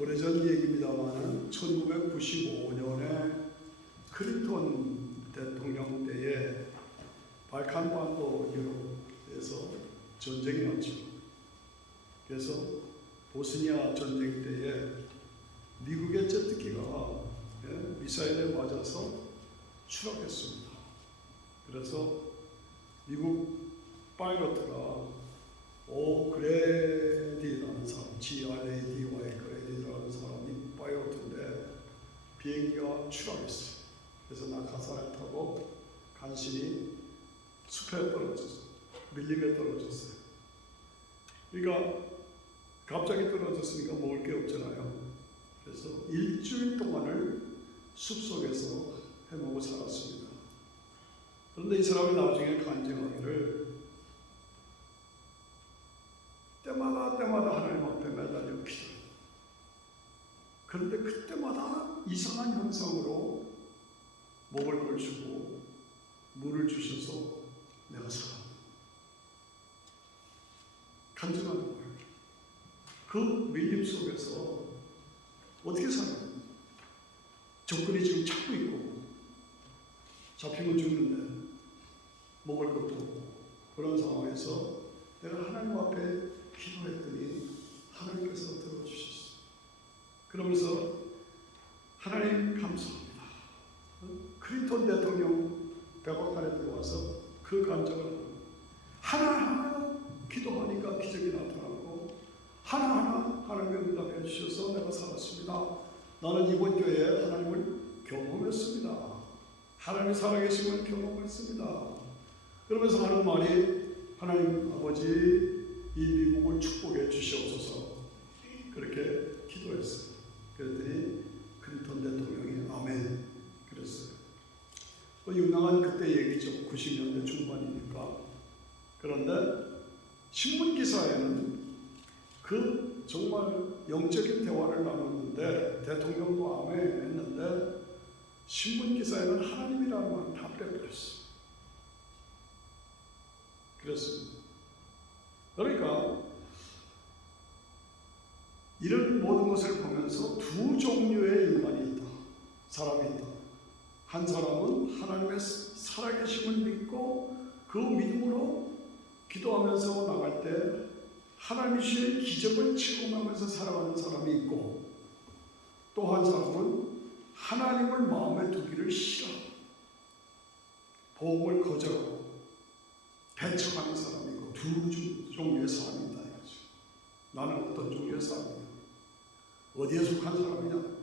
오래전 얘기입니다만 1995년에 클린턴 대통령 때에 발칸반도 유럽에서 전쟁이 났죠. 그래서 보스니아 전쟁 때에 미국의 제트기가 미사일에 맞아서 추락했습니다. 그래서 미국 파일럿가 그레디라는 사람, GRADY 그레디라는 사람이 파일럿인데 비행기가 추락했어요. 그래서 낙하산을 타고 간신히 숲에 떨어졌어요. 밀림에 떨어졌어요. 그러니까 갑자기 떨어졌으니까 먹을 게 없잖아요. 그래서 일주일 동안을 숲속에서 헤매고 살았습니다. 그런데 이 사람이 나중에 간증하기를 때마다 하나님 앞에 매달려 기도해요. 그런데 그때마다 이상한 현상으로 먹을 걸 주고 물을 주셔서 내가 살아. 간증하는 거예요. 그 밀림 속에서 어떻게 살아요? 적군이 지금 찾고 있고 잡히면 죽는데 먹을 것도 없고 그런 상황에서 내가 하나님 앞에 기도했더니 하나님께서 들어주셨어요. 그러면서 하나님 감사합니다. 클린턴 대통령 백악관에 들어와서 그 감정을 하나하나 기도하니까 기적이 나타나고 하나하나 하나님의 응답해 주셔서 내가 살았습니다. 나는 이번 교회에 하나님을 경험했습니다. 하나님이 살아계심을 경험했습니다. 그러면서 하는 말이 하나님 아버지 이 미국을 축복해 주시옵소서 그렇게 기도했어요. 그랬더니 클린턴 대통령이 아멘 그랬어요. 유명한 그때 얘기죠. 90년대 중반이니까. 그런데 신문 기사에는 그 정말 영적인 대화를 나눴는데 대통령도 아멘 했는데 신문 기사에는 하나님이라는 말 다 빼버렸어요. 그렇습니다. 그러니까 이런 모든 것을 보면서 두 종류의 인간이 있다. 사람이 있다. 한 사람은 하나님의 살아계심을 믿고 그 믿음으로 기도하면서 나갈 때 하나님이 주신 기적을 체험하면서 살아가는 사람이 있고 또 한 사람은 하나님을 마음에 두기를 싫어하고 복음을 거절하고 배척하는 사람이고 두 종류의 사람이 있다 이거죠. 나는 어떤 종류의 사람이냐? 어디에 속한 사람이냐?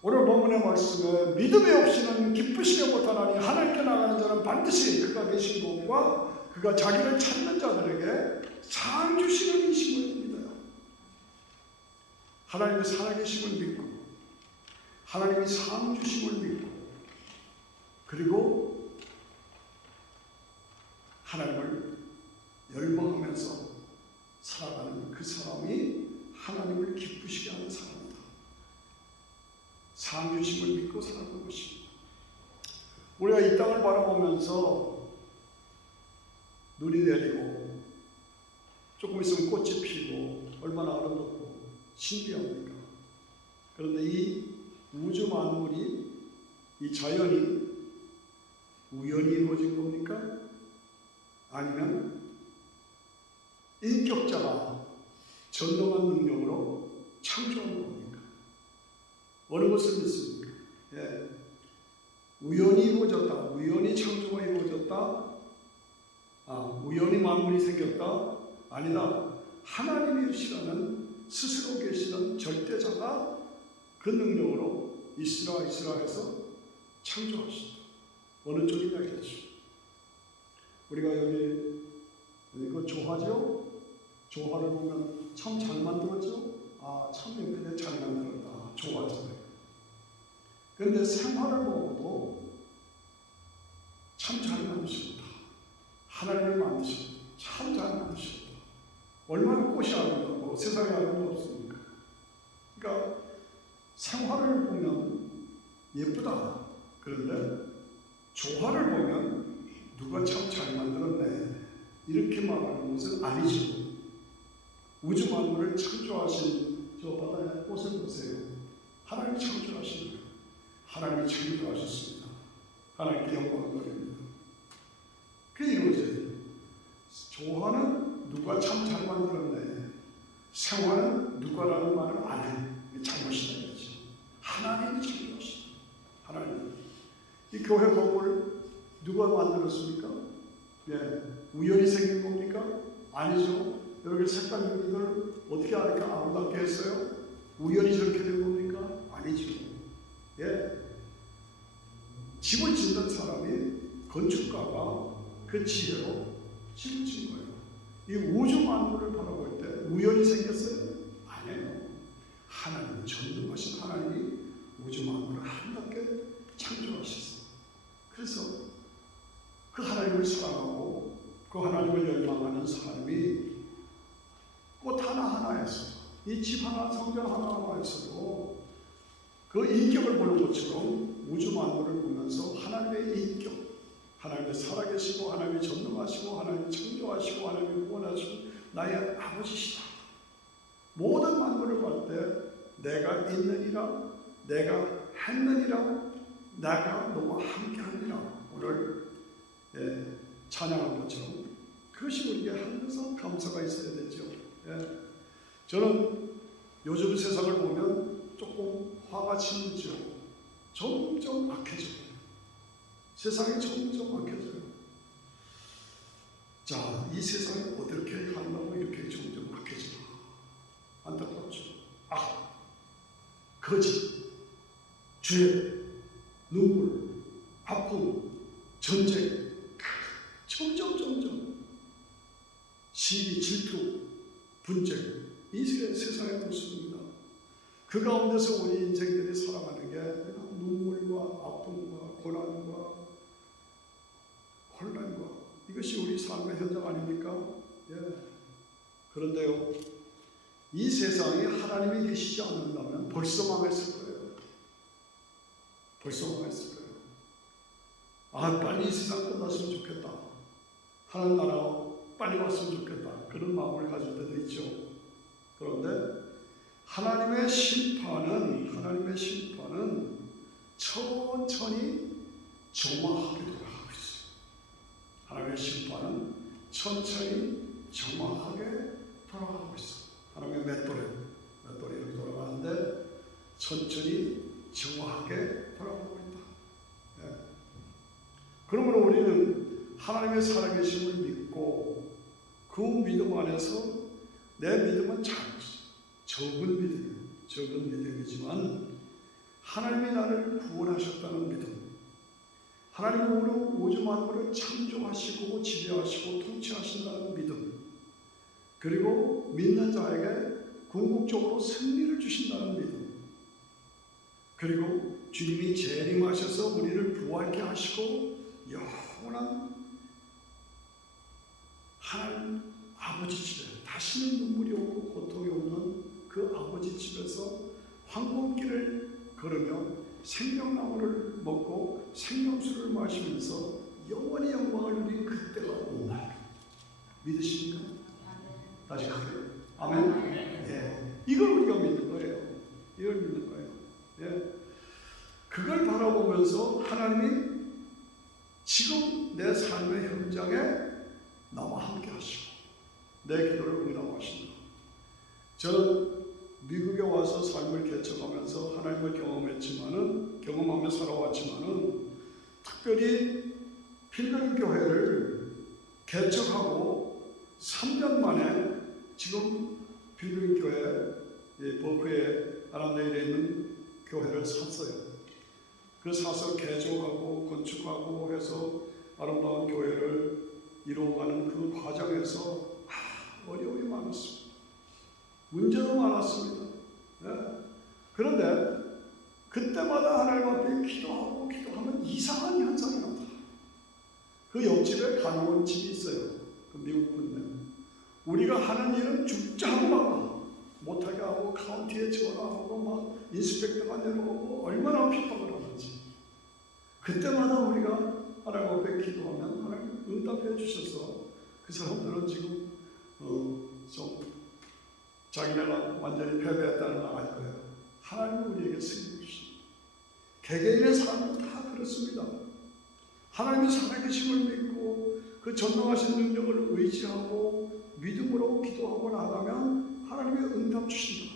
오늘 본문의 말씀에 믿음이 없이는 기쁘시게 못하나니 하나님께 나가는 자는 반드시 그가 계신 곳과 그가 자기를 찾는 자들에게 상 주시는 이심을 믿어요. 하나님의 살아계심을 믿고 하나님이 상 주심을 믿고 그리고 하나님을 열망하면서 살아가는 그 사람이 하나님을 기쁘시게 하는 사람이다. 상 주심을 믿고 살아가는 것입니다. 우리가 이 땅을 바라보면서 눈이 내리고 조금 있으면 꽃이 피고 얼마나 아름답고 신비합니까? 그런데 이 우주 만물이 이 자연이 우연히 이루어진 겁니까? 아니면 인격자가 전능한 능력으로 창조한 겁니까? 어느 것을 믿습니까? 우연히 이루어졌다. 우연히 창조가 이루어졌다. 우연히 만물이 생겼다. 아니다. 하나님이 시라는 스스로 계시는 절대자가 그 능력으로 이스라 해서 창조하셨다. 어느 쪽이냐 이거죠. 우리가 여기 이거 조화죠? 조화를 보면 참 잘 만들었죠? 참 예쁘게 잘 만들었다. 조화잖아요. 그런데 생활을 보고도 참 잘 만드셨다. 하나님을 만드셨다. 참 잘 만드셨다. 얼마나 꽃이 아름답고 세상에 아름답습니까? 그러니까 생활을 보면 예쁘다. 그런데 조화를 보면 누가 참 잘 만들었네. 이렇게 말하는 것은 아니죠. 우주 만물을 창조하신 저 바다의 꽃을 보세요. 하나님이 창조하신 거예요. 하나님이 창조하셨습니다. 하나님께 영광을 돌립니다. 그게 이루어져요. 조화는 누가 참 잘 만들었네. 생화는 누가라는 말을 안 해. 잘못이다 이거죠. 하나님이 창조하시다. 하나님. 이 교회 건물 누가 만들었습니까? 예, 우연히 생긴 겁니까? 아니죠. 여기 색깔 유리들 어떻게 이렇게 아름답게 했어요? 우연히 저렇게 된 겁니까? 아니죠. 예, 집을 짓는 사람이 건축가가 그 지혜로 집을 짓는 거예요. 이 우주 만물을 바라볼 때 우연히 생겼어요? 아니에요. 하나님, 전능하신 하나님이 우주 만물을 아름답게 창조하셨어요. 그래서 그 하나님을 사랑하고 그 하나님을 열망하는 사람이 꽃 하나하나에서 이 집 하나, 성전 하나하나에서도 그 인격을 보는 것처럼 우주 만물을 보면서 하나님의 인격, 하나님의 살아계시고 하나님이 전능하시고 하나님이 창조하시고 하나님이 구원하시고 나의 아버지시다. 모든 만물을 볼 때 내가 있느니라, 내가 했느니라, 내가 너와 함께하느니라. 오늘 찬양한 것처럼 그것이 우리에게 항상 감사가 있어야 되죠. 저는 요즘 세상을 보면 조금 화가 치는지요. 점점 악해져요. 세상이 점점 악해져요. 자, 이 세상이 어떻게 한다고 이렇게 점점 악해지나. 안타깝죠. 거짓, 죄, 눈물, 아픔, 전쟁, 점점 시기, 질투, 분쟁, 이 세상에 없습니다. 그 가운데서 우리 인생들이 살아가는 게 그냥 눈물과 아픔과 고난과 혼란과 이것이 우리 삶의 현장 아닙니까? 예. 그런데요, 이 세상에 하나님이 계시지 않는다면 벌써 망했을 거예요. 벌써 망했을 거예요. 빨리 이 세상 끝났으면 좋겠다. 하나님 나라 빨리 왔으면 좋겠다. 그런 마음을 가질 때도 있죠. 그런데 하나님의 심판은 천천히 정확하게 돌아가고 있어요. 하나님의 심판은 천천히 정확하게 돌아가고 있어요. 하나님의 맷돌이 이렇게 돌아가는데 천천히 정확하게 돌아가고 있다. 예. 그러므로 우리는 하나님의 살아계심을 믿고 그 믿음 안에서 내 믿음은 적은 믿음이지만 하나님이 나를 구원하셨다는 믿음, 하나님이 우주 만물을 창조하시고 지배하시고 통치하신다는 믿음, 그리고 믿는 자에게 궁극적으로 승리를 주신다는 믿음, 그리고 주님이 재림하셔서 우리를 부활케 하시고 영원한 하나님 아버지 집에 다시는 눈물이 없고 고통이 없는 그 아버지 집에서 황금길을 걸으며 생명나무를 먹고 생명수를 마시면서 영원히 영광을 누린 그때가 온다. 믿으십니까? 다시 그래요. 아멘. 예. 이걸 우리가 믿는 거예요. 이걸 믿는 거예요. 예. 그걸 바라보면서 하나님이 지금 내 삶의 현장에 나와 함께 하시고 내 기도를 응답하신다. 저는 미국에 와서 삶을 개척하면서 하나님을 경험하며 살아왔지만은 특별히 필름 교회를 개척하고 3년 만에 지금 필름 교회 버크에 아란데일에 있는 교회를 샀어요. 그 사서 개조하고 건축하고 해서 아름다운 교회를 이루어가는 그 과정에서 어려움이 많았습니다. 문제도 많았습니다. 네. 그런데 그때마다 하나님 앞에 기도하면 이상한 현상이 나타나요. 그 옆집에 가나온 집이 있어요. 그 미국 분들. 우리가 하는 일은 죽자 하고 막아. 못하게 하고 카운티에 전화하고 막 인스펙터가 내려오고 얼마나 핍박을 하는지. 그때마다 우리가 하나님 앞에 기도하면 하나님 응답해 주셔서 그 사람들은 지금 좀 자기네가 완전히 패배했다는 걸 알 거예요. 하나님은 우리에게 승리 주시. 개개인의 삶은 다 그렇습니다. 하나님의 살아계심을 믿고 그 전능하신 능력을 의지하고 믿음으로 기도하고 나가면 하나님의 응답 주신다.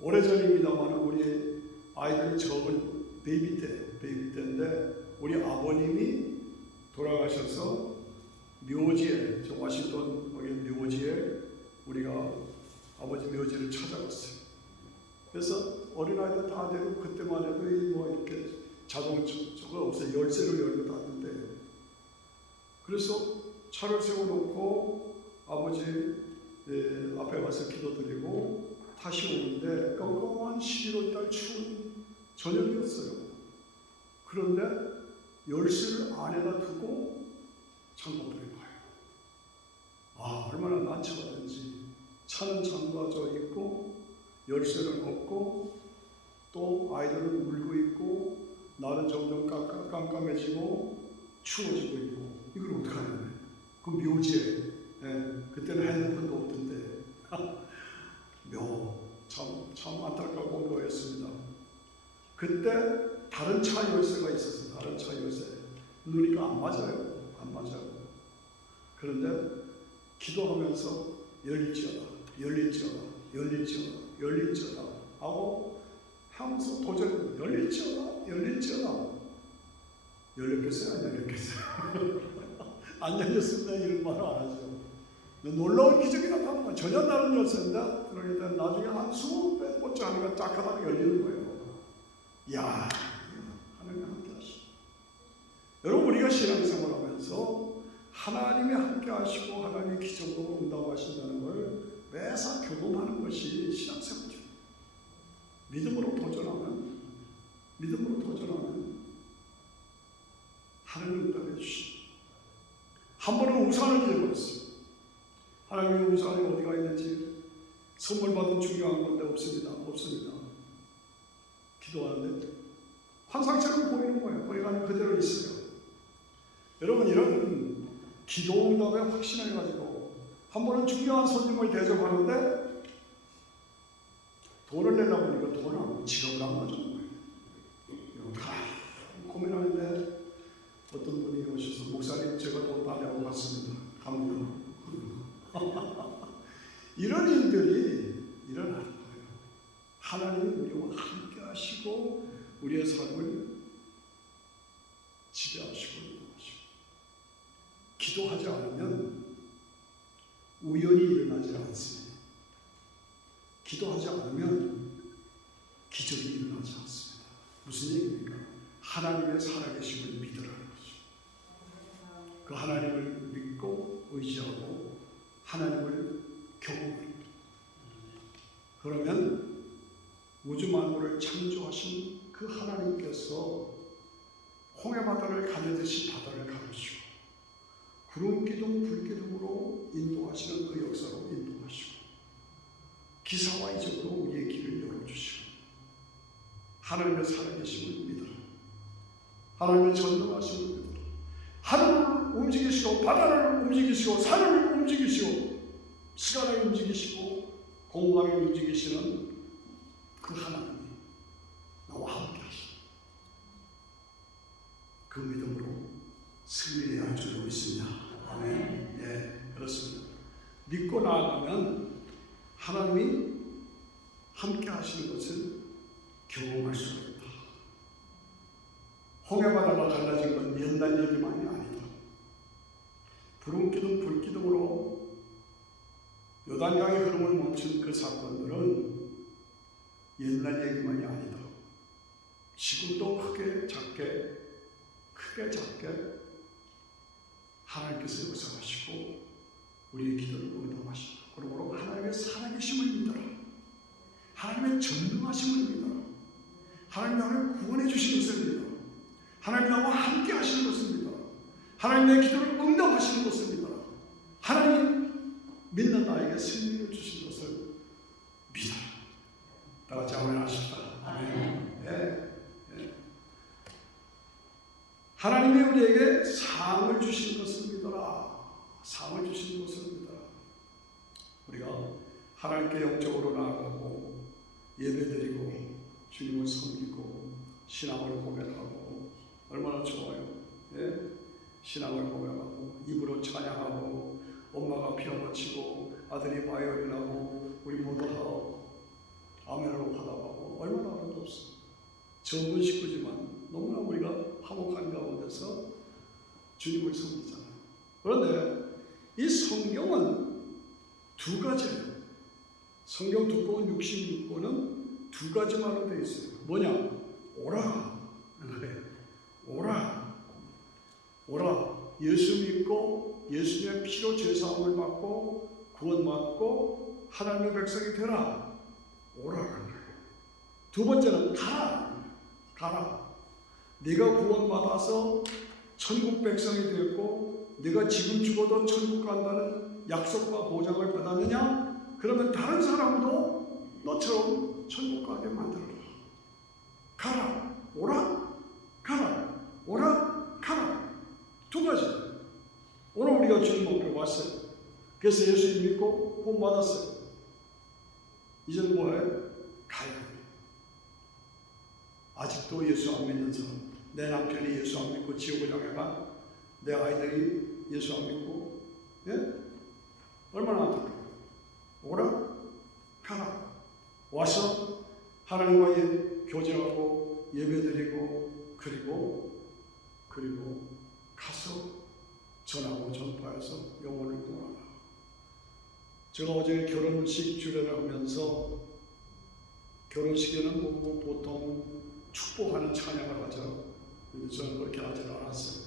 오래전입니다만 우리 아이들이 적은 베이비 때인데 우리 아버님이 돌아가셔서 묘지에, 저 워싱턴 거기 묘지에 우리가 아버지 묘지를 찾아갔어요. 그래서 어린아이들 다 데리고 그때만 해도 뭐 이렇게 자동차가 없어요. 열쇠로 열고 닫는데. 그래서 차를 세워놓고 아버지 앞에 가서 기도드리고 다시 오는데 껌껌한 11월달 추운 저녁이었어요. 그런데 열쇠를 안에다 두고 잠궈버린 거예요. 아, 얼마나 난처하든지. 차는 잠가져 있고 열쇠는 없고 또 아이들은 울고 있고 날은 점점 깜깜해지고 추워지고 있고 이걸 어떡하냐. 그 묘지에 그때는 핸드폰도 없던데 참 안타까운 거였습니다. 그때 다른 차 열쇠가 있었어요. 다른 차 열쇠 누르니까 안 맞아요. 그런데 기도하면서 열릴지어다 하고 하면서 도전 열릴지어다 열렸겠어요? 안 열렸겠어요? 안 열렸습니다. 이런 말을 안 하죠. 놀라운 기적이 나타나는 거예요. 전혀 다른 열쇠인데 그러니까 나중에 한 20배 하니까 딱 하다가 열리는 거예요. 이야, 하나님 함께 하시고. 여러분, 우리가 신앙생활하면서 하나님이 함께 하시고 하나님이 기적으로 응답하신다는 걸 매사 경험하는 것이 신앙생활이죠. 믿음으로 도전하면 하나님 응답해 주시죠. 한 번은 우산을 잃어버렸어요. 하나님의 우산이 어디가 있는지 선물 받은 중요한 건데 없습니다. 기도하는데 환상처럼 보이는 거예요. 거기가 그대로 있어요. 여러분, 이런 기도 응답에 확신해가지고 한 번은 중요한 손님을 대접하는데 돈을 내려고 하니까 돈을 안 주고 지갑을 안 가져온 거예요. 고민하는데 어떤 분이 오셔서 목사님 제가 돈 달라고 갔습니다. 갑니다. 이런 일들이 일어나는 거예요. 하나님은 우리와 함께 하시고 우리의 삶을 지배하시고 인도하시고. 기도하지 않으면 우연히 일어나지 않습니다. 기도하지 않으면 기적이 일어나지 않습니다. 무슨 얘기입니까? 하나님의 살아계심을 믿으라는 거죠. 그 하나님을 믿고 의지하고 하나님을 경험합니다. 그러면 우주 만물을 창조하신 그 하나님께서 홍해바다를 가르듯이 바다를 가르시고 구름기둥 불기둥으로 인도하시는 그 역사로 인도하시고 기사와 이적으로 우리의 길을 열어주시고 하나님의 살아계심을 믿으라. 하나님의 전능하심을 믿으라. 하늘을 움직이시고 바다를 움직이시고 산을 움직이시고 시간을 움직이시고 공간을 움직이시는 그 하나님이 나와 함께 하시고 그 믿음으로 승리해야 할 줄로 믿습니다. 아멘. 예, 그렇습니다. 믿고 나아가면 하나님이 함께 하시는 것을 경험할 수가 있다. 홍해바다가 갈라진 건 옛날 얘기만이 아니다. 구름기둥 불기둥으로 요단강의 흐름을 멈춘 그 사건들은 옛날 얘기만이 아니다. 지금도 크게 작게 하나님께서 역사하시고 우리의 기도를 응답하신다. 그러므로 하나님의 살아계심을 믿어라. 하나님의 전능하심을 믿어라. 하나님 나를 구원해 주신 것을 믿어라. 하나님 나와 함께 하시는 것을 믿어라. 하나님의 기도를 응답하시는 것을 믿어라. 하나님 믿는 나에게 승리를 주신 것을 믿어라. 다 같이 아멘 하십시다. 아멘. 예. 하나님이 우리에게 상을 주신 것을 믿어라. 상을 주신 것을 믿어라. 우리가 하나님께 영적으로 나아가고 예배드리고 주님을 섬기고 신앙을 고백하고 얼마나 좋아요. 예? 신앙을 고백하고 입으로 찬양하고 엄마가 피아노 치고 아들이 바이올린하고 우리 모두 하고 아멘으로 화답하고 얼마나 아름답습니다. 적은 식구지만 너무나 우리가 화목한 가운데서 주님을 섬기잖아요. 그런데 이 성경은 두 가지예요. 성경 두꺼운 66권은 두 가지만으로 되어 있어요. 뭐냐? 오라. 오라. 오라. 예수 믿고 예수님의 피로 죄사함을 받고 구원받고 하나님의 백성이 되라. 오라. 두 번째는 가라. 가라. 네가 구원받아서 천국 백성이 되었고 네가 지금 죽어도 천국 간다는 약속과 보장을 받았느냐? 그러면 다른 사람도 너처럼 천국 가게 만들어라. 가라. 오라. 가라. 오라. 가라. 두 가지. 오늘 우리가 주님 앞에 왔어요. 그래서 예수님 믿고 구원 받았어요. 이제는 뭐예요? 가야 돼요. 아직도 예수 안 믿는 사람, 내 남편이 예수 안 믿고 지옥을 향해 가, 내 아이들이 예수 안 믿고, 예? 얼마나 안타까워요. 오라, 가라. 와서 하나님과의 교제하고 예배드리고 그리고 가서 전하고 전파해서 영혼을 구원하라. 제가 어제 결혼식 주례를 하면서 결혼식에는 뭐 보통 축복하는 찬양을 하죠. 근데 저는 그렇게 하지는 않았어요.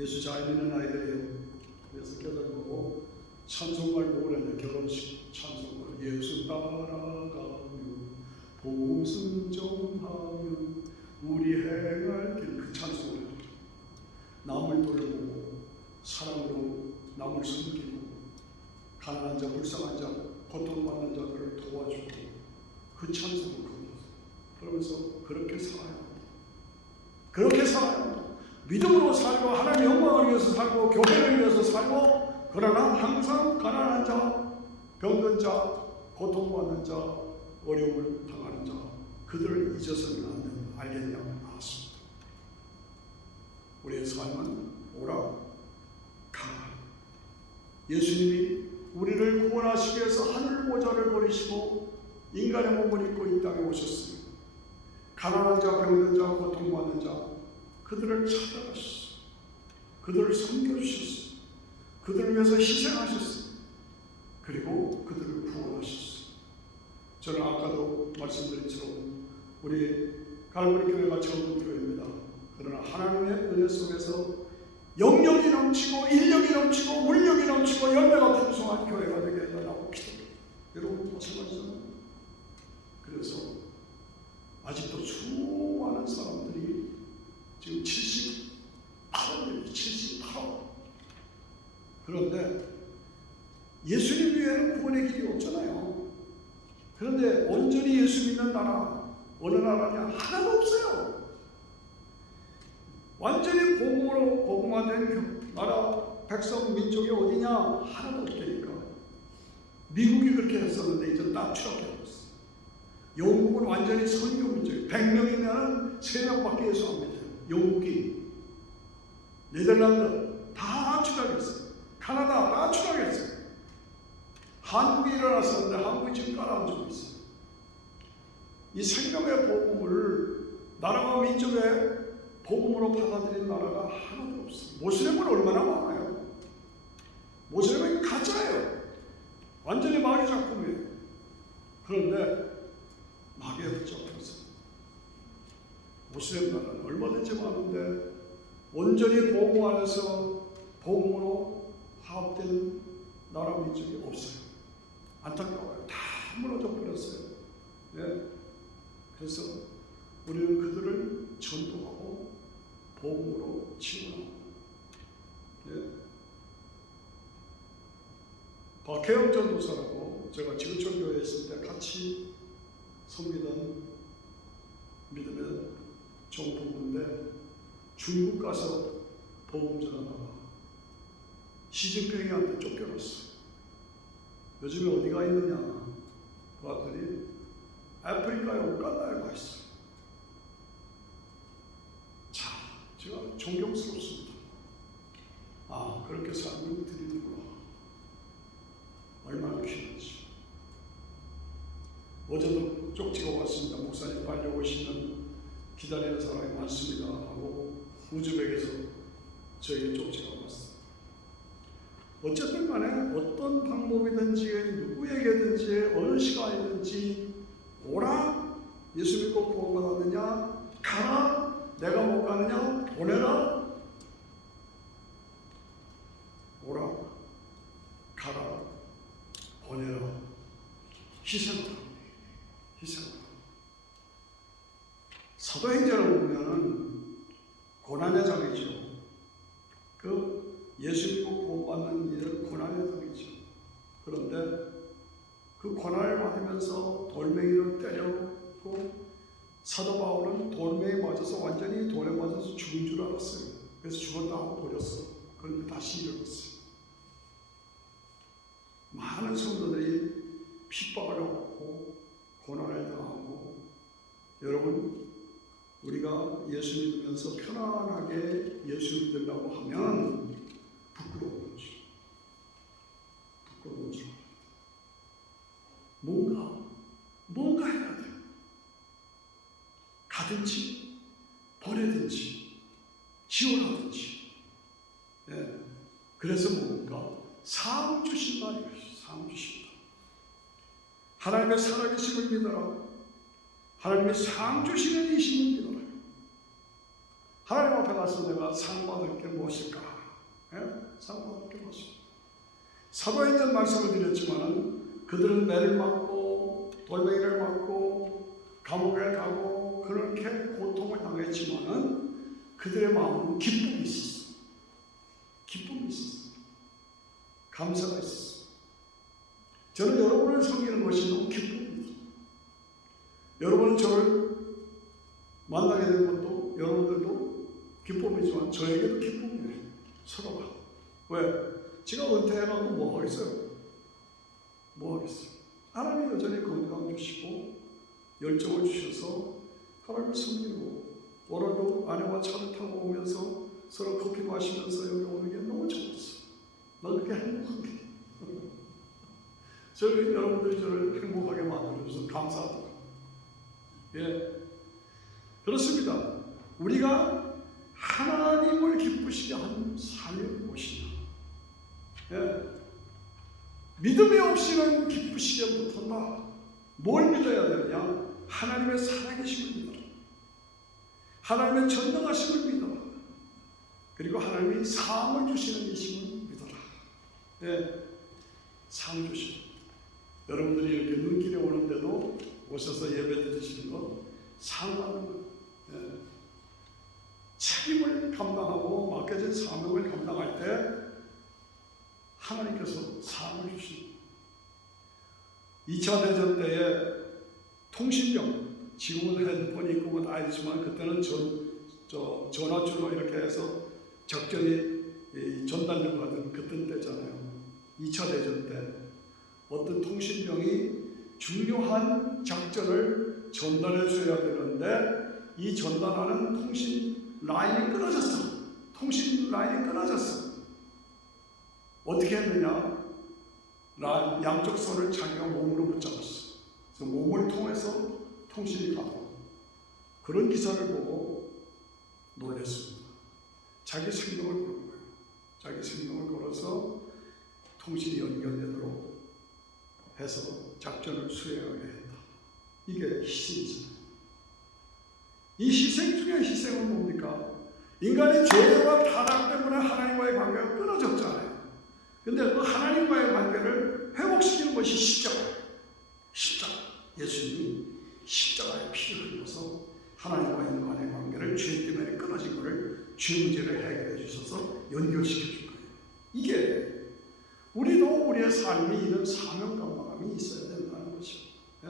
예수 잘 믿는 아이들이에요. 그래서 깨달고 찬송가를 모으는데 결혼식 찬송가를 예수 따라가며 복음 순종하며 우리 행할 길 그 찬송을 해요. 남을 돌보고 사랑으로 남을 섬기고 가난한 자 불쌍한 자 고통받는 자들을 도와주고 그 찬송을 그러면서 그렇게 살아야 합니다. 그렇게 살아야 합니다. 믿음으로 살고 하나님의 영광을 위해서 살고 교회를 위해서 살고 그러나 항상 가난한 자, 병든 자, 고통받는 자, 어려움을 당하는 자 그들을 잊어서는 안 된다. 알겠냐고 나왔습니다. 우리의 삶은 오라 가라. 예수님이 우리를 구원하시기 위해서 하늘 보좌를 버리시고 인간의 몸을 입고 이 땅에 오셨습니다. 가난한 자, 병든 자, 고통받는 자 그들을 찾아가셨어요. 그들을 섬겨주셨어요. 그들을 위해서 희생하셨어요. 그리고 그들을 구원하셨어요. 저는 아까도 말씀드린처럼 우리 갈보리 교회가 적은 교회입니다. 그러나 하나님의 은혜 속에서 영역이 넘치고 인력이 넘치고 물력이 넘치고 열매가 풍성한 교회가 되게 해달라고 기도합니다. 여러분 마찬가지잖아요. 그래서 아직도 수많은 사람들이 지금 78억이에요. 78억. 그런데 예수님 외에는 구원의 길이 없잖아요. 그런데 온전히 예수 믿는 나라 어느 나라냐? 하나도 없어요. 완전히 복음으로 복음화된 나라 백성 민족이 어디냐? 하나도 없다니까. 미국이 그렇게 했었는데 이제 다 추락해버렸어. 영국은 완전히 선교 민족이에요. 100명이면 3명밖에 예수 안 믿어요. 영국이, 네덜란드 다 추락했어요. 카나다 다 추락했어요. 한국이 일어났었는데 한국이 지금 가라앉고 있어요. 이 생명의 복음을 나라와 민족의 복음으로 받아들인 나라가 하나도 없어요. 모슬렘은 얼마나 많아요. 모슬렘은 가짜예요. 완전히 마귀 작품이에요. 그런데 마귀에 붙잡혔어요. 모슬렘 나라는 얼마든지 많은데 온전히 복음 안에서 복음으로 화합된 나라 민족이 없어요. 안타까워요. 다 무너져 버렸어요. 네. 그래서 우리는 그들을 전도하고 복음으로 치유하고. 네. 박혜영 전도사라고 제가 지구촌교회에 있을 때 같이 섬기던 믿음의 종부인데 중국 가서 복음 전하다가 시진핑한테 쫓겨났어. 요즘에 어디가 있느냐 봤더니 아프리카에 우간다에 가 있어. 자, 제가 존경스럽습니다. 아, 그렇게 삶을 드리는구나. 얼마나 귀한지. 어제도 쪽지가 왔습니다. 목사님 빨리 오시면 기다리는 사람이 많습니다 하고 우즈벡에서 저에게 쪽지가 왔어요. 어쨌든 간에 어떤 방법이든지 누구에게든지 어느 시간이든지 오라, 예수 믿고 구원받았느냐, 가라, 내가 못 가느냐, 보내라. 오라, 가라, 보내라. 희생하라. 희생하라. 사도행전을 보면은 고난의 장이죠. 그 예수 믿고 구원받는 일은 고난의 장이죠. 그런데 그 고난을 받으면서 돌멩이로 때렸고 사도 바울은 돌멩이 맞아서 완전히 돌에 맞아서 죽은 줄 알았어요. 그래서 죽었다 하고 버렸어. 그런데 다시 일어났어요. 많은 성도들이 핍박을 받고 고난을 당하고, 여러분 우리가 예수 믿으면서 편안하게 예수 믿으려고 하면 부끄러운 거죠. 부끄러운 줄. 뭔가 해야 돼요. 가든지 보내든지 지원하든지. 예. 그래서 뭔가 상 주신다 이것이. 상 주신다. 하나님의 살아계심을 믿어라. 하나님의 상 주시는 이심을 믿어라. 하나님 앞에 가서 내가 상 받을 게 무엇일까? 예? 상 받을 게 무엇일까? 사도행전 말씀을 드렸지만은 그들은 매를 맞고 돌멩이를 맞고 감옥에 가고 그렇게 고통을 당했지만은 그들의 마음은 기쁨이 있었어. 기쁨이 있었어. 감사가 있었어. 저는 여러분을 섬기는 것이 너무 기쁩니다. 여러분은 저를 만나게 된 것도 여러분들도 기쁨이지만 저에게도 기쁨이에요. 서로가. 왜? 제가 은퇴해가고 뭐 하겠어요? 뭐 하겠어요? 하나님이 여전히 건강 주시고 열정을 주셔서 하나님을 섬기고, 오늘도 아내와 차를 타고 오면서 서로 커피 마시면서 여기 오는 게 너무 좋았어. 나 그렇게 행복한 게. 저희 여러분들이 저를 행복하게 만들어주셔서 감사합니다. 예, 그렇습니다. 우리가 하나님을 기쁘시게 하는 삶이 무엇이냐? 예, 믿음이 없이는 기쁘시게 못한다. 뭘 믿어야 되느냐? 하나님의 살아계심을 믿어라. 하나님의 전능하심을 믿어라. 그리고 하나님이 상을 주시는 이심을 믿어라. 예, 상 주시는. 여러분들이 이렇게 눈길에 오는데도 오셔서 예배 드리시는 거 상하는 거예요. 예. 책임을 감당하고 맡겨진 사명을 감당할 때 하나님께서 상을 주십니다. 2차 대전 때에 통신병, 지금은 핸드폰이 있고 뭐 다 있지만 그때는 전화줄로 이렇게 해서 적절히 전달을 받은 그때 때잖아요. 2차 대전 때 어떤 통신병이 중요한 작전을 전달해 줘야 되는데 이 전달하는 통신 라인이 끊어졌어. 통신 라인이 끊어졌어. 어떻게 했느냐? 양쪽 손을 자기가 몸으로 붙잡았어. 그래서 몸을 통해서 통신이 가고, 그런 기사를 보고 놀랐습니다. 자기 생명을 거는 거예요. 자기 생명을 걸어서 통신이 연결되도록 해서 작전을 수행하게 했다. 이게 희생이죠. 이 희생 중에 희생은 뭡니까? 인간의 죄와 타락 때문에 하나님과의 관계가 끊어졌잖아요. 근데 그 하나님과의 관계를 회복시키는 것이 십자가예요. 십자가. 예수님이 십자가의 피를 흘려서 하나님과 인간의 관계를 죄 때문에 끊어진 것을 죄 문제를 해결해 주셔서 연결시켜 준 거예요. 이게 우리도 우리의 삶이 이런 사명 감당함이 있어야 된다는 거죠. 예?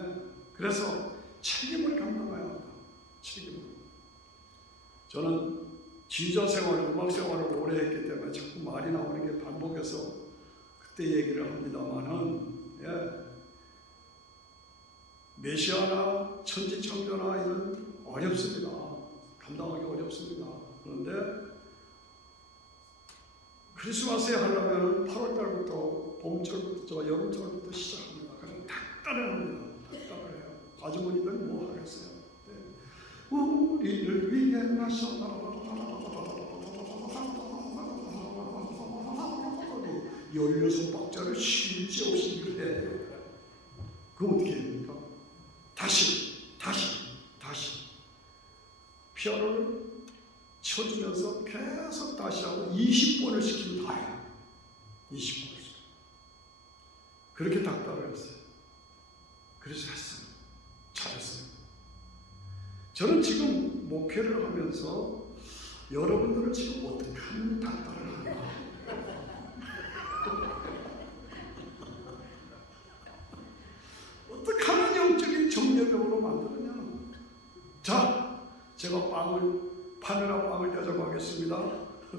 그래서 책임을 감당해야 한다. 책임을. 저는 지휘자 생활, 음악 생활을 오래 했기 때문에 자꾸 말이 나오는 게 반복해서 그때 얘기를 합니다만은, 예. 메시아나 천지창조나 이런 어렵습니다. 감당하기 어렵습니다. 그런데 크리스마스에 하려면 8월달부터 봄철부터 여름철부터 시작합니다. 그냥 단단합니다. 단단해요. 아주머니들 뭐 하겠어요? 네. 우리를 위해 나셔 16박자를 쉴지 없이 이걸 해야 돼요. 그거 어떻게 됩니까? 다시 피아노를 쳐주면서 계속 다시 하고 20번을 시키면 다 해요. 20번을. 그렇게 닥달을 했어요. 그래서 했어요. 잘했어요. 저는 지금 목회를 하면서 여러분들은 지금 어떻게 하면 닥달을 하나? 어떻게 하면 영적인 정력으로 만드느냐? 자, 제가 파늘한 빵을 대접하겠습니다.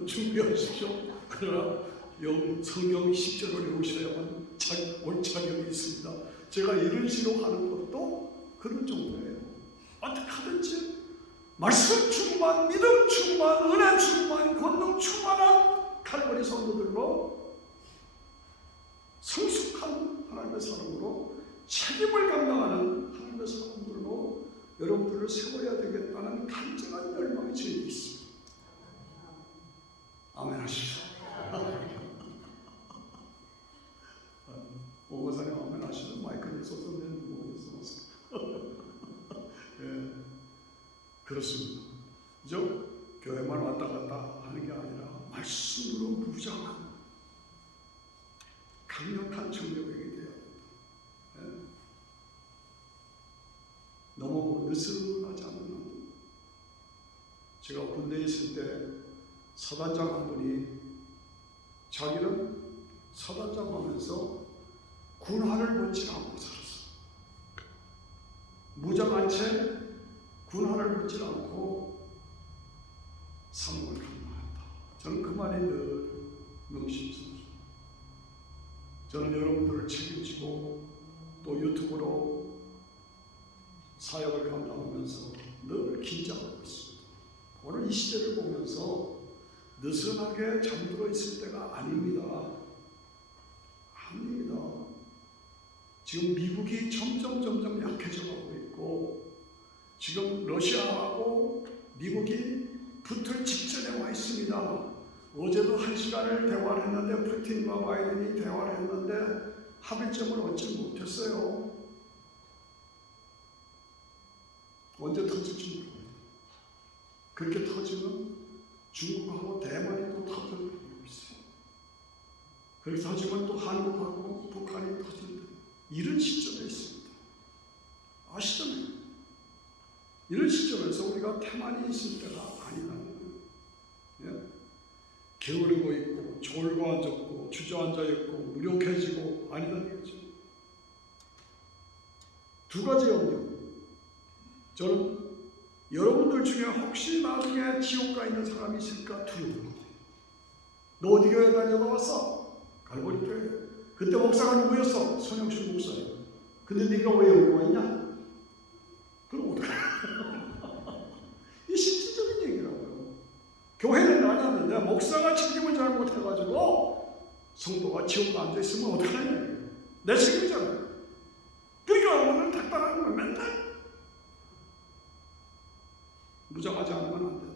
준비하십시오. 그러나 성경 10절을 외우셔야만 올 자격이 있습니다. 제가 이런 식으로 하는 것도 그런 정도예요. 어떻게 하든지 말씀 충만, 믿음 충만, 은혜 충만, 권능 충만한 칼바리 성도들로 성숙한 하나님의 사람으로 책임을 감당하는 하나님의 사람들로 여러분들을 세워야 되겠다는 간절한 열망이 저에게 있습니다. 아멘 하시죠. 오고사님 아멘 하시죠. 마이크를 썼었는지 모르겠어요. 예, 그렇습니다. 그죠? 교회만 왔다 갔다 하는 게 아니라 말씀으로 무장한 강력한 정력이 되어야 됩니다. 예? 너무 느슨하지 않는. 제가 군대에 있을 때 사단장 한 분이 자기는 사단장 하면서 군화를 벗지 않고 살았어. 무장한 채 군화를 벗지 않고 사명을 감당한다. 저는 그 말이 늘 명심스럽습니다. 저는 여러분들을 책임지고 또 유튜브로 사역을 감당하면서 늘 긴장하고 있습니다. 오늘 이 시대를 보면서 느슨하게 잠들어 있을 때가 아닙니다. 지금 미국이 점점 약해져가고 있고 지금 러시아하고 미국이 붙을 직전에 와 있습니다. 어제도 1시간을 대화를 했는데 푸틴과 바이든이 대화를 했는데 합의점을 얻지 못했어요. 언제 터질지 모릅니다. 그렇게 터지면 중국하고 대만이 또 터질 필요가 있어요. 그렇게 터지면 또 한국하고 북한이 터진다. 이런 시점에 있습니다. 아시잖아요. 이런 시점에서 우리가 태만이 있을 때가 아니라는 거예요. 예? 게으르고 있고 졸고 앉았고 주저앉아 있고 무력해지고 아니라는 거죠. 두 가지 염려. 저는 여러분들 중에 혹시 나중에 지옥 가 있는 사람이 있을까 두려워요. 너 어디 교회 다녀왔어? 갈보리 교회. 그때 목사가 누구였어? 손영신 목사예요. 근데 네가 왜 여기 와 있냐? 그럼 어떡해? 이 실질적인 얘기라고요. 교회는 다녔는데 목사가 책임을 잘못해가지고 성도가 지옥에 앉아있으면 어떡하냐? 내 책임이잖아요. 그러니까 오늘 닥달하는 건 맨날 무장하지 않으면 안 된다.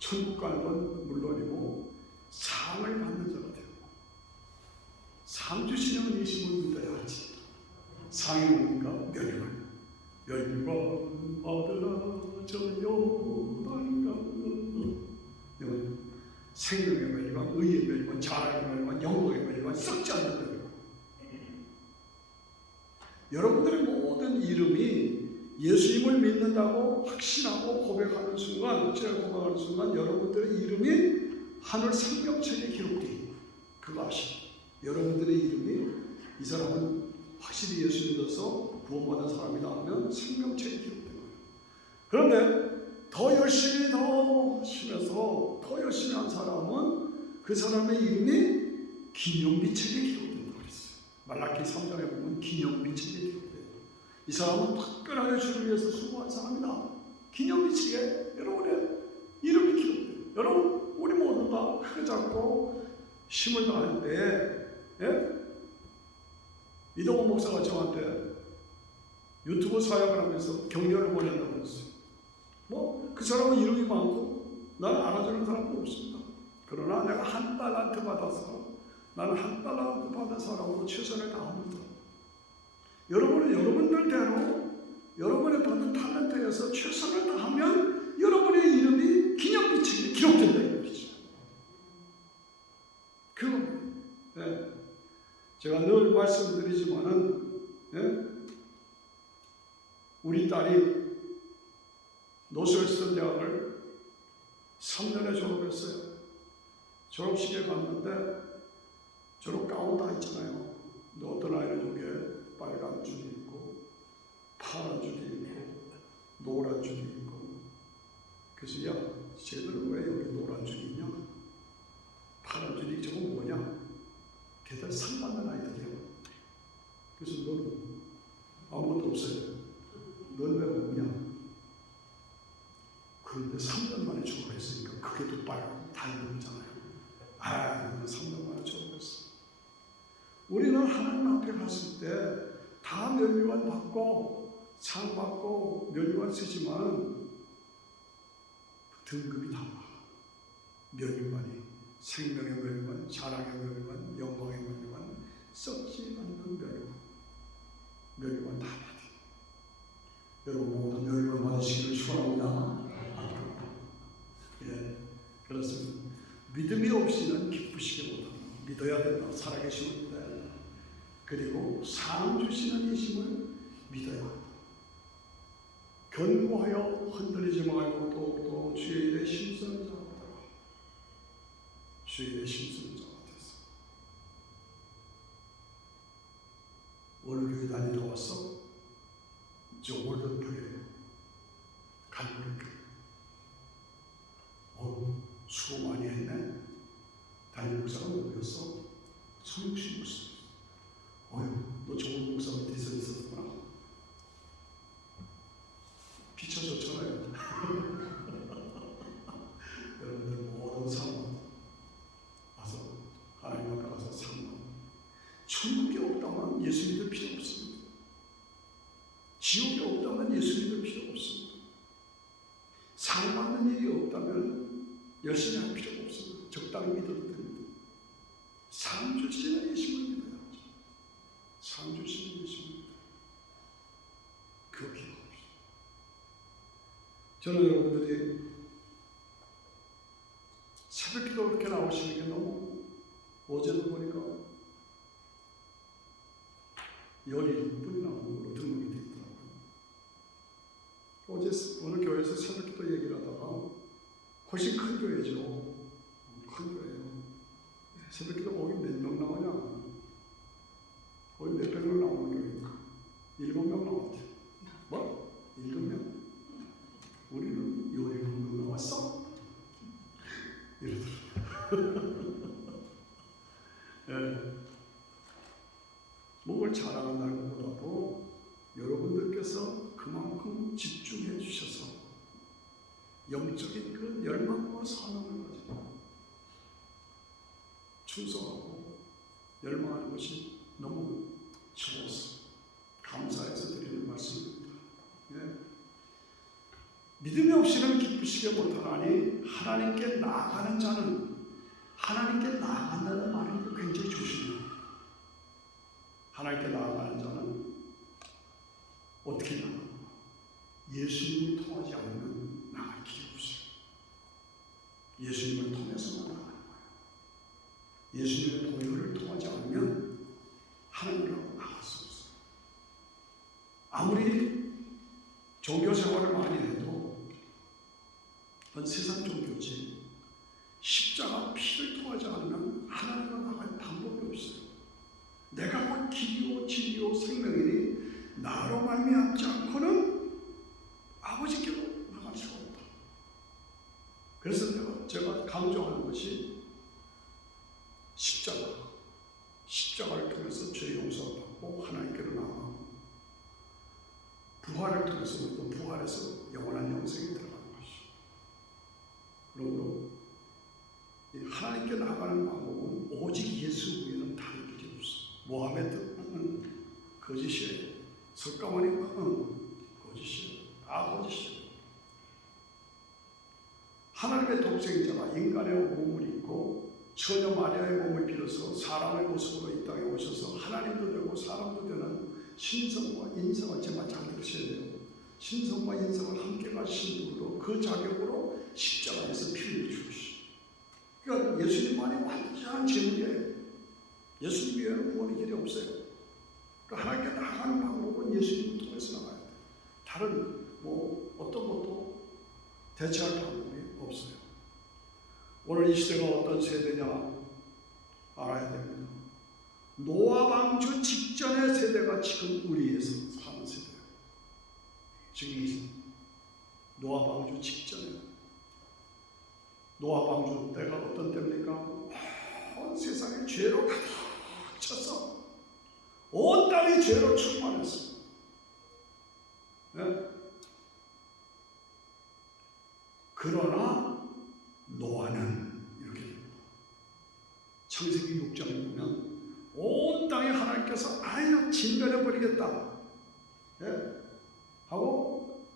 천국 가는 건 물론이고 상을 받는 자가 되고 상 주시는 예수님을 믿어야지. 상이 뭡니까? 멸관 받으라 저 요단 강물. 생명의 멸관, 의의 멸관, 자랑의 멸관, 영광의 멸관, 썩지 않는 멸관. 여러분들의 모든 이름이 예수님을 믿는다고 확신하고 고백하는 순간, 제가 고백하는 순간 여러분들의 이름이 하늘 생명책에 기록되어 있는 그거 아시죠? 여러분들의 이름이 이 사람은 확실히 예수 믿어서 구원받은 사람이다 하면 생명책에 기록된 거예요. 그런데 더 열심히 더 하시면서 더 열심히 한 사람은 그 사람의 이름이 기념비책에 기록된다고 그랬어요. 말라기 3장에 보면 기념비책에 기록돼요. 이 사람은 특별하게 주를 위해서 수고한 사람이다. 기념비책에 여러분의 이름이 기록돼요. 여러분, 우리 모두 다 크게 잡고 힘을 다할 때, 이동훈 목사가 저한테 유튜브 사역을 하면서 격려를 보낸다고 했어요. 그 사람은 이름이 많고 나는 알아주는 사람도 없습니다. 그러나 내가 한 달란트 받아서 나는 한 달란트 받은 사람으로 최선을 다합니다. 여러분은 여러분들대로 여러분의 받은 탤런트에서 최선을 다하면 여러분의 이름이 기념비책에 기록된다 이 말이죠. 그겁니다. 네. 제가 늘 말씀드리지만은, 우리 딸이 노스웨스턴 대학을 3년에 졸업했어요. 졸업식에 갔는데 졸업 가운 다 있잖아요. 근데 어떤 아이는 여기에 빨간 줄이 있고 파란 줄이 있고 노란 줄이 있고, 그래서 야, 쟤들은 왜 여기 노란 줄이 있냐? 파란 줄이 저건 뭐냐? 걔들 상 받는 아이들이야. 그래서 너는 아무것도 없어요. 넌 왜 없냐? 그런데 3년 만에 졸업했으니까 그게 또 빨간 달력이잖아요. 나는 3년 만에 졸업했어. 우리는 하나님 앞에 갔을 때 다 면류관 받고 상 받고 면류관 쓰지만 등급이 달라. 면류관이 생명의 면류관, 자랑의 면류관, 영광의 면류관, 썩지 않는 면류관 다 받아. 여러분 모두 면류관 받으시기를 축원합니다. 예, 그렇습니다. 믿음이 없이는 기쁘시게 못합니다. 믿어야 된다. 살아계심을 믿어야 된다. 그리고 상 주시는 이심을 믿어야 한다. 견고하여 흔들리지 말고 또 주의 일에 힘쓰는 자가 되라. 주의 일에 힘쓰는 자가 됐어. 오늘 교회 다니다 왔어? 저 올드 교회 갈무리 교회. 수고 많이 했네. 담임 목사가 누구였어? 손육신 목사. 너 좋은 목사 밑에서 있었구나. 비춰줬잖아요. 여러분들 모든 상황 와서 하나님 앞에 가서 상황. 천국이 없다면 예수 믿을 필요 없습니다. 지옥이 없다면 예수 믿을 필요 없습니다. 상 받는 일이 없다면 열심히 할 필요가 없습니다. 적당히 믿어도 됩니다. 상 주시는 예수를 믿어야죠. 상 주시는 예수를 믿어요. 그거 기억합시다. 저는 여러분들이 새벽기도 그렇게 나오시는 게 너무, 어제도 보니까 17분이 나오는 걸로 등록이 되어 있더라고요. 오늘 교회에서 새벽기도 얘기를 하다가 훨씬 큰 교회죠. 큰 교회예요. 새벽기도 거기 몇 명 나오냐? 거기 몇백 명 나오는 교회니까 7명 나왔대요. 뭐? 7명? 우리는 17명 나왔어? 이러더라고요. 예. 뭘 자랑한다는 것보다도 여러분들께서 그만큼 집중해 주셔서 영적인 그 열망과 사명을 가지고 충성하고 열망하는 것이 너무 좋아서 감사해서 드리는 말씀입니다. 예. 믿음이 없이는 기쁘시게 못하나니 하나님께 나아가는 자는, 하나님께 나아간다는 말을 굉장히 조심해요. 하나님께 나아가는 자는 어떻게 나아가? 예수님을 통하지 않으면 나갈 길이 없어요. 예수님을 통해서만 나가는 거예요. 예수님의 보혈을 통하지 않으면 하나님으로 나갈 수 없어요. 아무리 종교 생활을 많이 해도 그건 세상 종교지, 십자가 피를 통하지 않으면 하나님으로 나갈 방법이 없어요. 내가 곧 길이요 진리요 생명이니 나로 말미암지 않고는 아버지께로 나갈 수가 없다. 그래서 제가 강조하는 것이 십자가를 통해서 죄 용서를 받고 하나님께로 나아가고 부활을 통해서 또 부활해서 영원한 영생이 들어가는 것이죠. 그러므로 하나님께 나아가는 방법은 오직 예수 외에는 다른 길이 없어. 모하메드 거짓이에요. 석가모니 거짓이에요. 다 거짓이에요. 하나님의 독생자가 인간의 몸을 입고 처녀 마리아의 몸을 빌어서 사람의 모습으로 이 땅에 오셔서 하나님도 되고 사람도 되는 신성과 인성을 제가 잘 들으셔야 돼요. 신성과 인성을 함께 가신 분으로 그 자격으로 십자가에서 피를 주시오. 그러니까 예수님만이 완전한 제물이에요. 예수님 외에는 구원의 길이 없어요. 그러니까 하나님께 나가는 방법은 예수님을 통해서 나가야 돼요. 다른 어떤 것도 대체할 방법이 없어요. 오늘 이 시대가 어떤 세대냐 알아야 됩니다. 노아 방주 직전의 세대가 지금 우리에서 사는 세대예요. 지금 노아 방주 직전에 노아 방주 때가 어떤 때입니까? 온 세상에 죄로 가득 찼어. 온 땅이 죄로 충만했어. 네? 그러나 노아는 이렇게 됩니다. 창세기 6장에 보면 온 땅에 하나님께서 아예 진멸해버리겠다 하고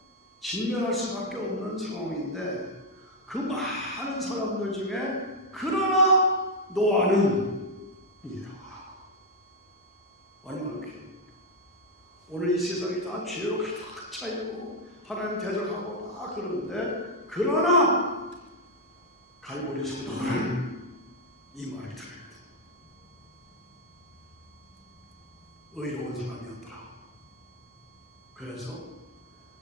진멸할 수밖에 없는 상황인데 그 많은 사람들 중에 그러나 노아는 얼마나 귀해요. 오늘 이 세상이 다 죄로 가득 차있고 하나님 대적하고 다 그러는데 그러나 갈보리 성도는 이 말을 들어야 돼. 의로운 사람이었더라. 그래서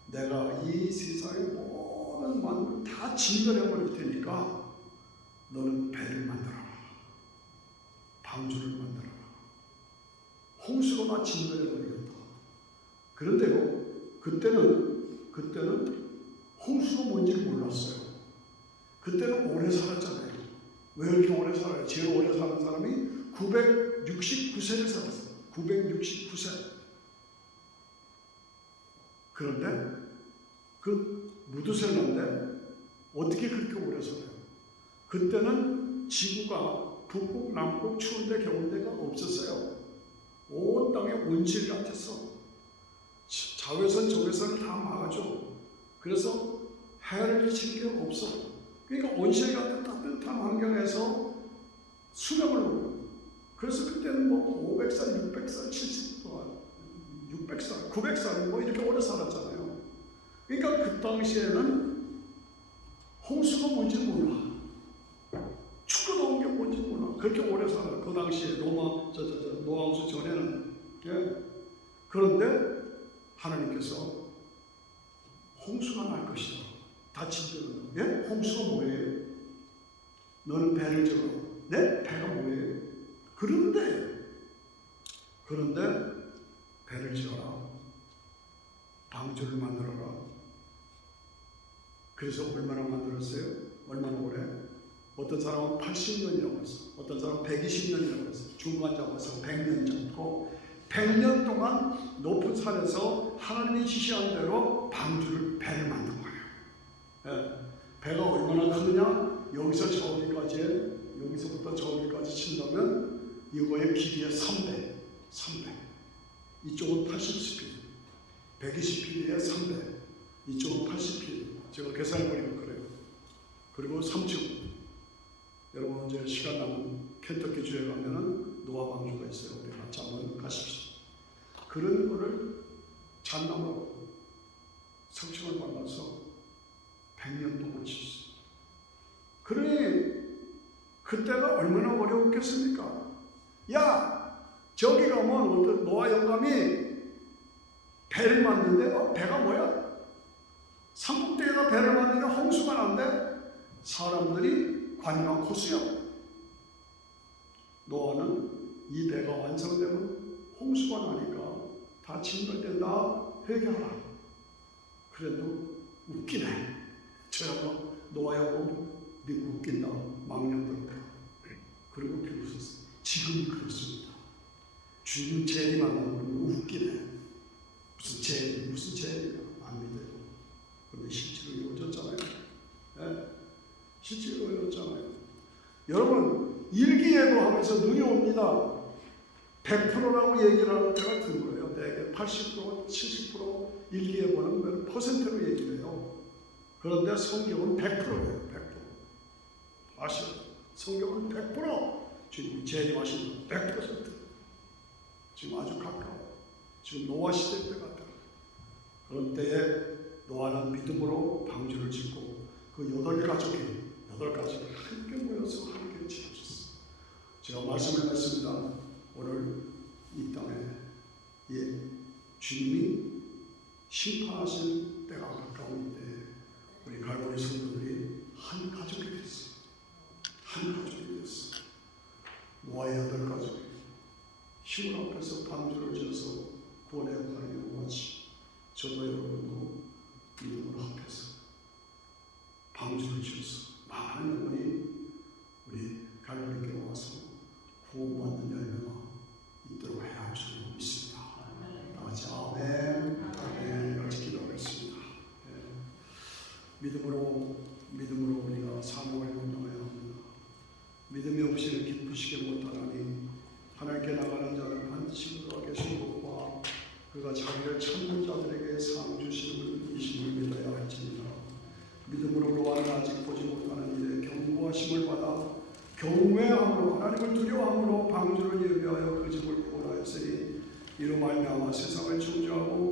내가 이 세상의 모든 만물을 다 진멸해버릴 테니까 너는 배를 만들어라. 방주를 만들어라. 홍수로 다 진멸해버리겠다. 그런데요, 그때는 홍수가 뭔지 몰랐어요. 그때는 오래 살았잖아요. 왜 이렇게 오래 살아요? 제일 오래 사는 사람이 969세를 살았어요. 969세. 그런데 그 무두셀라인데 어떻게 그렇게 오래 살아요? 그때는 지구가 북극, 남극, 추운데 겨울데가 없었어요. 온 땅에 온실 같았어. 자외선, 적외선을 다 막아줘. 그래서 해를 끼칠 게 없어. 그러니까 온실 같은 따뜻한 환경에서 수명을 놓고. 그래서 그때는 500살, 600살, 600살, 900살 이렇게 오래 살았잖아요. 그러니까 그 당시에는 홍수가 뭔지 몰라. 축구 더운 게 뭔지 몰라. 그렇게 오래 살아요. 그 당시에 노아우스 전에는. 그런데 하나님께서 홍수가 날 것이다. 다 진짜로. 홍수가 뭐예요? 너는 배를 지어라. 네? 배가 뭐예요? 그런데 배를 지어라. 방주를 만들어라. 그래서 얼마나 만들었어요? 얼마나 오래? 어떤 사람은 80년이라고 했어. 어떤 사람은 120년이라고 했어. 중간 잡아서 100년 잡고 100년 동안 높은 산에서 하나님이 지시한 대로 배를 만든 거예요. 배가 얼마나 크느냐? 여기서 여기서부터 저기까지 친다면 이거의 길이의 3배. 이쪽은 80피트, 120피트에 3배. 이쪽은 80피트. 제가 계산해보니까 그래요. 그리고 3층. 여러분 이제 시간 남은 켄터키 주에 가면은 노아 방주가 있어요. 우리 같이 한번 가십시다. 그런 거를 잣나무로 석층을 발라서 100년 동안 쳤어요. 그러니 그때가 얼마나 어려웠겠습니까? 야, 저기 가면 노아 영감이 배를 만드는데 배가 뭐야? 삼국대에다 배를 만드니까 홍수가 난대 사람들이 관광 코스야. 노아는 이 배가 완성되면 홍수가 나니까 다 진멸된다 회개하라. 그래도 웃기네. 저야말로 노아하고 미국 웃긴다. 망령들다. 그리고 비웃었어. 지금이 그렇습니다. 주님 재림한다고 그러면 웃기네. 무슨 재림이야. 안 믿어요. 그런데 실제로 이루어졌잖아요. 네? 실제로 이루어졌잖아요. 여러분, 일기예보하면서 눈이 옵니다. 100%라고 얘기를 하는 때가 드물어요. 대개 80%, 70% 일기예보는 몇 퍼센트로 얘기를 해요. 그런데 성경은 100%예요. 100%. 아시죠? 성경은 100% 주님이 재림하시는 100%. 지금 아주 가까워. 지금 노아 시대 때 같아요. 그런 때에 노아는 믿음으로 방주를 짓고 그 8가족이 함께 모여서 함께 지어졌어요. 제가 말씀을 했습니다. 오늘 이 땅에 주님이 심판하실 때가 가까운데 우리 갈보리 성도들이 한 가족이 됐어요. 한 가족이 됐어요. 노아의 8가족이 힘을 앞에서 방주를 지어서 구원의 역할을 이루어가지 저도 여러분도 믿음으로 합해서 방주를 지어서 많은 영혼이 우리 갈보리께 와서 구원받는 열매가 있도록 해야 할 줄 믿습니다. 다 같이 아멘. 아멘. 같이 기도하겠습니다. 믿음으로 우리가 사명을 감당해야 합니다. 믿음이 없이는 기쁘시게 못하나니 하나님께 나가는 자는 반드시 그가 계신 것과 그가 자기를 찾는 자들에게 상 주심을 이심을 믿어야 할지니라. 믿음으로 노아는 아직 보지 못하는 일에 경고하심을 받아 경외함으로 하나님을 두려워함으로 방주를 예비하여 그 집을 구원하였으니 이로 말미암아 세상을 창조하고